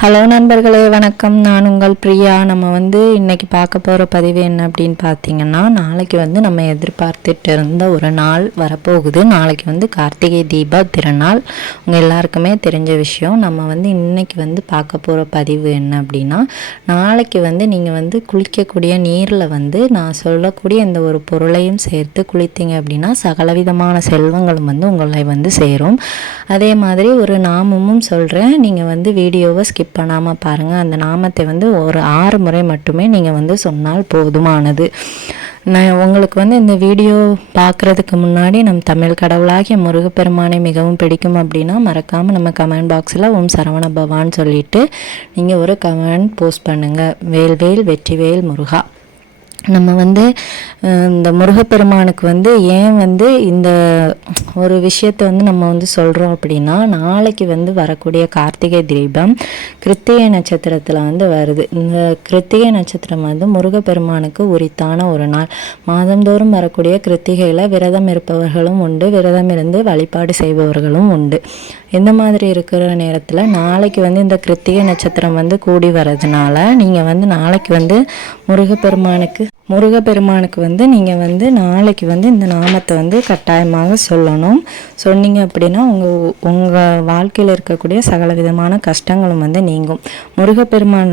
Hello நண்பர்களே, வணக்கம். நான் உங்கள் பிரியா. நம்ம இன்றைக்கி பார்க்க போகிற பதிவு என்ன அப்படின்னு பார்த்தீங்கன்னா, நாளைக்கு நம்ம எதிர்பார்த்துட்டு இருந்த ஒரு நாள் வரப்போகுது. நாளைக்கு கார்த்திகை தீப திருநாள். உங்கள் எல்லாருக்குமே தெரிஞ்ச விஷயம். நம்ம இன்றைக்கி பார்க்க போகிற பதிவு என்ன அப்படின்னா, நாளைக்கு நீங்கள் குளிக்கக்கூடிய நீரில் நான் சொல்லக்கூடிய இந்த ஒரு பொருளையும் சேர்த்து குளித்தீங்க அப்படின்னா சகலவிதமான செல்வங்களும் உங்களை சேரும். அதே மாதிரி ஒரு நாமமும் சொல்கிறேன். நீங்கள் வீடியோவை ஸ்கிப் பண்ணாமல் பாருங்கள். அந்த நாமத்தை ஒரு 6 முறை மட்டுமே நீங்கள் சொன்னால் போதுமானது. நான் உங்களுக்கு இந்த வீடியோ பார்க்குறதுக்கு முன்னாடி நம் தமிழ் கடவுளாகிய முருகப்பெருமானை மிகவும் பிடிக்கும் அப்படின்னா மறக்காமல் நம்ம கமெண்ட் பாக்ஸில் ஓம் சரவண பவான்னு சொல்லிவிட்டு நீங்கள் ஒரு கமெண்ட் போஸ்ட் பண்ணுங்கள். வேல்வேல் வெற்றிவேல் முருகா. நம்ம இந்த முருகப்பெருமானுக்கு ஏன் இந்த ஒரு விஷயத்தை நம்ம சொல்கிறோம் அப்படின்னா, நாளைக்கு வரக்கூடிய கார்த்திகை தீபம் கிருத்திகை நட்சத்திரத்தில் வருது. இந்த கிருத்திகை நட்சத்திரம் முருகப்பெருமானுக்கு உரித்தான ஒரு நாள். மாதந்தோறும் வரக்கூடிய கிருத்திகையில் விரதம் இருப்பவர்களும் உண்டு, விரதம் இருந்து வழிபாடு செய்பவர்களும் உண்டு. இந்த மாதிரி இருக்கிற நேரத்தில் நாளைக்கு இந்த கிருத்திகை நட்சத்திரம் கூடி வர்றதுனால நீங்கள் நாளைக்கு முருகப்பெருமானுக்கு நீங்கள் நாளைக்கு இந்த நாமத்தை கட்டாயமாக சொல்லணும். சொன்னீங்க அப்படின்னா உங்கள் வாழ்க்கையில் இருக்கக்கூடிய சகல விதமான கஷ்டங்களும் நீங்கும். முருகப்பெருமான்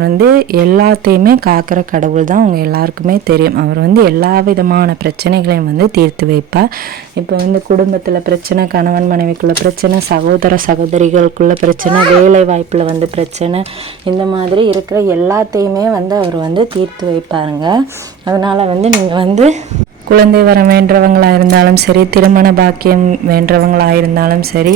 எல்லாத்தையுமே காக்கிற கடவுள் தான். உங்கள் எல்லாருக்குமே தெரியும். அவர் எல்லா விதமான பிரச்சனைகளையும் தீர்த்து வைப்பார். இப்போ குடும்பத்தில் பிரச்சனை, கணவன் மனைவிக்குள்ள பிரச்சனை, சகோதர சகோதரிகளுக்குள்ள பிரச்சனை, வேலை வாய்ப்பில் பிரச்சனை, இந்த மாதிரி இருக்கிற எல்லாத்தையுமே அவர் தீர்த்து வைப்பாருங்க. அதனால் நீங்கள் குழந்தை வரம் வேண்டவங்களாக இருந்தாலும் சரி, திருமண பாக்கியம் வேண்டவங்களாக இருந்தாலும் சரி,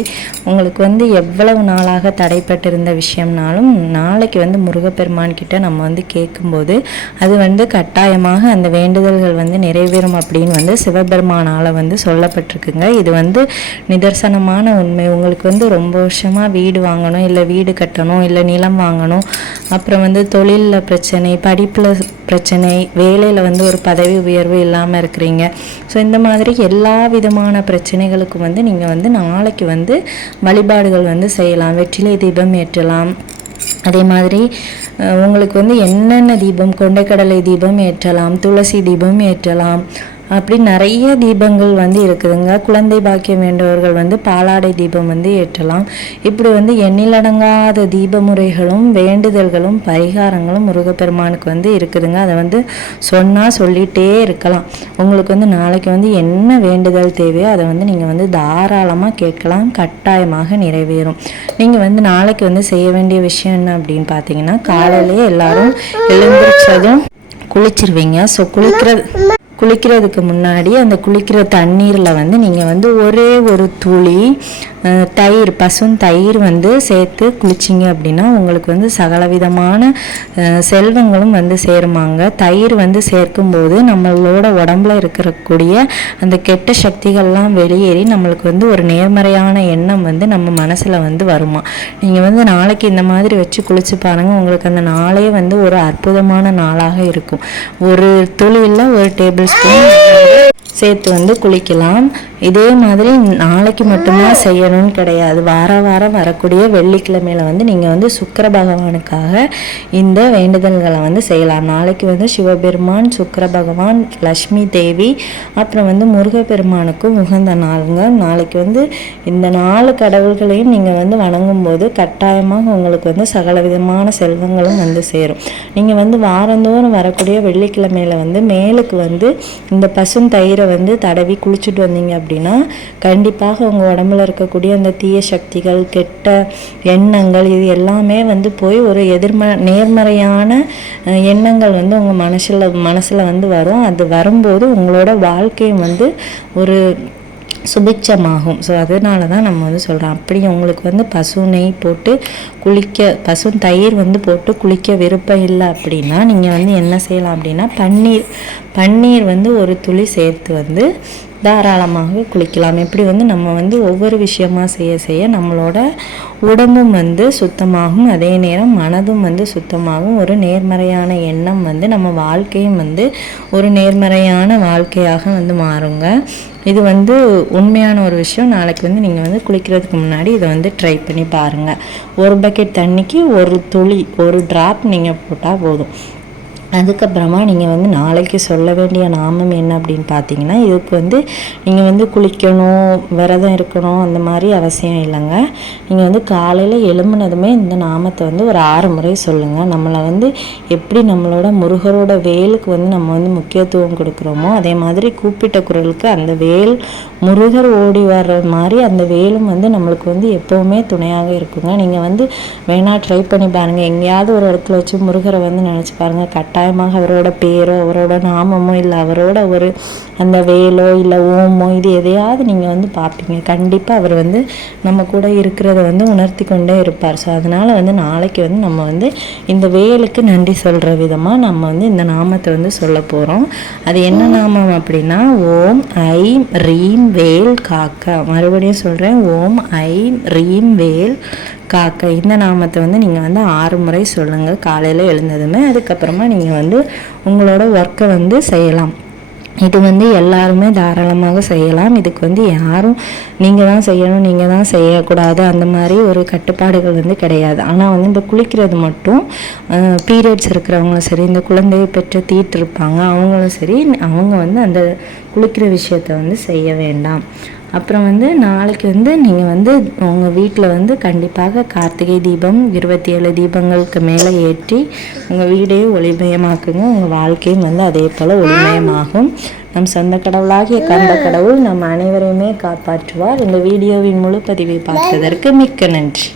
உங்களுக்கு எவ்வளவு நாளாக தடைப்பட்டிருந்த விஷயம்னாலும் நாளைக்கு முருகப்பெருமான் கிட்ட நம்ம கேட்கும்போது அது கட்டாயமாக அந்த வேண்டுதல்கள் நிறைவேறும் அப்படின்னு சிவபெருமானால் சொல்லப்பட்டிருக்குங்க. இது நிதர்சனமான உண்மை. உங்களுக்கு ரொம்ப வருஷமாக வீடு வாங்கணும், இல்லை வீடு கட்டணும், இல்லை நிலம் வாங்கணும், அப்புறம் தொழிலில் பிரச்சனை, படிப்பில் பிரச்சனை, வேலையில் ஒரு பதவி உயர்வு இல்லாமல் இருக்கிறீங்க. ஸோ இந்த மாதிரி எல்லா விதமான பிரச்சனைகளுக்கும் நீங்கள் நாளைக்கு வழிபாடுகள் செய்யலாம். வெற்றிலை தீபம் ஏற்றலாம். அதே மாதிரி உங்களுக்கு என்னென்ன தீபம், கொண்டைக்கடலை தீபம் ஏற்றலாம், துளசி தீபம் ஏற்றலாம். அப்படி நிறைய தீபங்கள் இருக்குதுங்க. குழந்தை பாக்கியம் வேண்டவர்கள் பாலாடை தீபம் ஏற்றலாம். இப்படி எண்ணிலடங்காத தீப முறைகளும் வேண்டுதல்களும் பரிகாரங்களும் முருகப்பெருமானுக்கு இருக்குதுங்க. அதை சொன்னால் சொல்லிகிட்டே இருக்கலாம். உங்களுக்கு நாளைக்கு என்ன வேண்டுதல் தேவையோ அதை நீங்கள் தாராளமாக கேட்கலாம். கட்டாயமாக நிறைவேறும். நீங்கள் நாளைக்கு செய்ய வேண்டிய விஷயம் என்ன அப்படின்னு பார்த்தீங்கன்னா, காலையிலேயே எல்லாரும் எழுந்திரிச்சதும் குளிச்சிருவீங்க. ஸோ குளிக்கிறதுக்கு முன்னாடி அந்த குளிக்கிற தண்ணீரில் நீங்கள் ஒரே ஒரு துளி தயிர், தயிர் சேர்த்து குளிச்சிங்க அப்படின்னா உங்களுக்கு சகலவிதமான செல்வங்களும் சேருமாங்க. தயிர் சேர்க்கும்போது நம்மளோட உடம்புல இருக்கக்கூடிய அந்த கெட்ட சக்திகள்லாம் வெளியேறி நம்மளுக்கு ஒரு நேர்மறையான எண்ணம் நம்ம மனசில் வருமா. நீங்கள் நாளைக்கு இந்த மாதிரி வச்சு குளிச்சு பாருங்கள். உங்களுக்கு அந்த நாளே ஒரு அற்புதமான நாளாக இருக்கும். ஒரு துளியில் ஒரு டேபிள் ஸ்பூன் சேர்த்து குளிக்கலாம். இதே மாதிரி நாளைக்கு மட்டும்தான் செய்யணும்னு கிடையாது. வாரம் வரக்கூடிய வெள்ளிக்கிழமையில நீங்கள் சுக்கிர பகவானுக்காக இந்த வேண்டுதல்களை செய்யலாம். நாளைக்கு சிவபெருமான், சுக்கிர பகவான், லக்ஷ்மி தேவி, அப்புறம் முருகப்பெருமானுக்கும் உகந்த நாளுங்க. நாளைக்கு இந்த 4 கடவுள்களையும் நீங்கள் வணங்கும் போது கட்டாயமாக உங்களுக்கு சகல விதமான செல்வங்களும் சேரும். நீங்கள் வாரந்தோறும் வரக்கூடிய வெள்ளிக்கிழமையில மேலுக்கு இந்த பசும் தயிரை தடவி குளிச்சுட்டு வந்தீங்க அப்படின்னா கண்டிப்பாக உங்கள் உடம்புல இருக்கக்கூடிய அந்த தீய சக்திகள், கெட்ட எண்ணங்கள், இது எல்லாமே போய் ஒரு நேர்மறையான எண்ணங்கள் உங்கள் மனசில் வரும். அது வரும்போது உங்களோட வாழ்க்கையும் ஒரு சுபிட்சமாகும். ஸோ அதனால தான் நம்ம சொல்கிறோம். அப்படி உங்களுக்கு பசு நெய் போட்டு பசு தயிர் போட்டு குளிக்க விருப்பம் இல்லை அப்படின்னா நீங்கள் என்ன செய்யலாம் அப்படின்னா, பன்னீர் ஒரு துளி சேர்த்து தாராளமாக குளிக்கலாம். இப்படி வந்து நம்ம வந்து ஒவ்வொரு விஷயமா செய்ய செய்ய நம்மளோட உடம்பும் வந்து சுத்தமாகும், அதே நேரம் மனதும் வந்து சுத்தமாகும். ஒரு நேர்மறையான எண்ணம் வந்து நம்ம வாழ்க்கையும் வந்து ஒரு நேர்மறையான வாழ்க்கையாக வந்து மாறுங்க. இது வந்து உண்மையான ஒரு விஷயம். நாளைக்கு வந்து நீங்கள் வந்து குளிக்கிறதுக்கு முன்னாடி இதை வந்து ட்ரை பண்ணி பாருங்கள். ஒரு பக்கெட் தண்ணிக்கு ஒரு துளி, ஒரு ட்ராப் நீங்கள் போட்டால் போதும். அதுக்கப்புறமா நீங்கள் வந்து நாளைக்கு சொல்ல வேண்டிய நாமம் என்ன அப்படின்னு பார்த்தீங்கன்னா, இதுக்கு வந்து நீங்கள் வந்து குளிக்கணும், விரதம் இருக்கணும் அந்த மாதிரி அவசியம் இல்லைங்க. நீங்கள் வந்து காலையில் எழும்புனதுமே இந்த நாமத்தை வந்து ஒரு 6 முறை சொல்லுங்கள். நம்மளை வந்து எப்படி நம்மளோட முருகரோட வேலுக்கு வந்து நம்ம வந்து முக்கியத்துவம் கொடுக்குறோமோ, அதே மாதிரி கூப்பிட்ட குரலுக்கு அந்த வேல் முருகர் ஓடி வர்ற மாதிரி அந்த வேலும் வந்து நம்மளுக்கு வந்து எப்போவுமே துணையாக இருக்குங்க. நீங்கள் வந்து வேணால் ட்ரை பண்ணி பாருங்கள். எங்கேயாவது ஒரு இடத்துல வச்சு முருகரை வந்து நினச்சி பாருங்கள். கட்டாயமாக அவரோட பேரோ அவரோட நாமமோ இல்லை அவரோட ஒரு அந்த வேலோ இல்லை ஓமோ இது எதையாவது நீங்கள் வந்து பார்ப்பீங்க. கண்டிப்பாக அவர் வந்து நம்ம கூட இருக்கிறத வந்து உணர்த்தி கொண்டே இருப்பார். ஸோ அதனால் வந்து நாளைக்கு வந்து நம்ம வந்து இந்த வேலுக்கு நன்றி சொல்கிற விதமாக நம்ம வந்து இந்த நாமத்தை வந்து சொல்ல போகிறோம். அது என்ன நாமம் அப்படின்னா, ஓம் ஐம் ரீம் வேல் காக்க. மறுபடியும் சொல்கிறேன், ஓம் ஐம் ரீம் வேல் காக்க. இந்த நாமத்தை வந்து நீங்கள் வந்து 6 முறை சொல்லுங்கள் காலையில் எழுந்ததுமே. அதுக்கப்புறமா நீங்கள் வந்து உங்களோட ஒர்க்கை வந்து செய்யலாம். இது வந்து எல்லாருமே தாராளமாக செய்யலாம். இதுக்கு வந்து யாரும் நீங்கள் தான் செய்யணும், நீங்கள் தான் செய்யக்கூடாது அந்த மாதிரி ஒரு கட்டுப்பாடுகள் வந்து கிடையாது. ஆனால் வந்து இந்த குளிக்கிறது மட்டும் பீரியட்ஸ் இருக்கிறவங்களும் சரி, இந்த குழந்தையை பெற்று தீட்டு இருப்பாங்க அவங்களும் சரி, அவங்க வந்து அந்த குளிக்கிற விஷயத்தை வந்து செய்ய வேண்டாம். அப்புறம் வந்து நாளைக்கு வந்து நீங்கள் வந்து உங்கள் வீட்டில் வந்து கண்டிப்பாக கார்த்திகை தீபம் 27 தீபங்களுக்கு மேலே ஏற்றி உங்கள் வீடையே ஒளிமயமாக்குங்க. உங்கள் வாழ்க்கையும் வந்து அதே போல் ஒளிமயமாகும். நம் சொந்த கடவுளாகிய கந்த கடவுள் நம் அனைவரையுமே காப்பாற்றுவார். இந்த வீடியோவின் முழு பதிவை பார்த்ததற்கு மிக்க நன்றி.